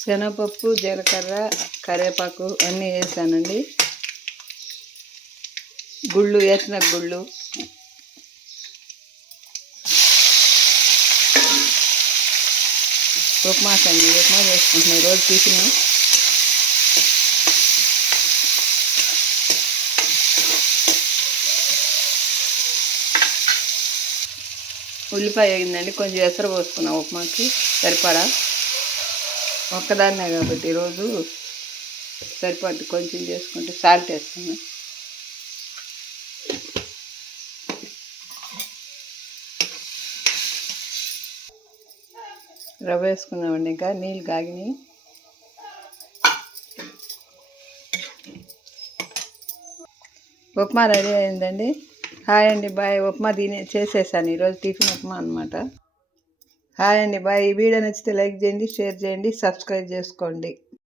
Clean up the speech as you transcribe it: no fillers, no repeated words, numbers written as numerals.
శనగపప్పు, జీలకర్ర, కరివేపాకు అన్నీ వేసానండి. గుళ్ళు వేసిన గుళ్ళు, ఉప్మా చేసుకుంటున్నాయి రోజు టిఫిన్. ఉల్లిపాయ వేగిందండి, కొంచెం ఎసరు పోసుకున్నాం ఉప్మాకి సరిపడా. ఒక్కదాన్నే కాబట్టి రోజు సరిపడి కొంచెం చేసుకుంటే సాల్ట్ వేస్తాను. రవ్వ వేసుకున్నామండి, ఇంకా నీళ్ళు కాగినాయి. ఉప్మా రెడీ అయిందండి. హాయ్ అండి, బాయ్. ఉప్మా చేసేసాను ఈరోజు టిఫిన్ ఉప్మా అనమాట. హాయ్ అండి, బాయ్. ఈ వీడియో నచ్చితే లైక్ చేయండి, షేర్ చేయండి, సబ్స్క్రైబ్ చేసుకోండి.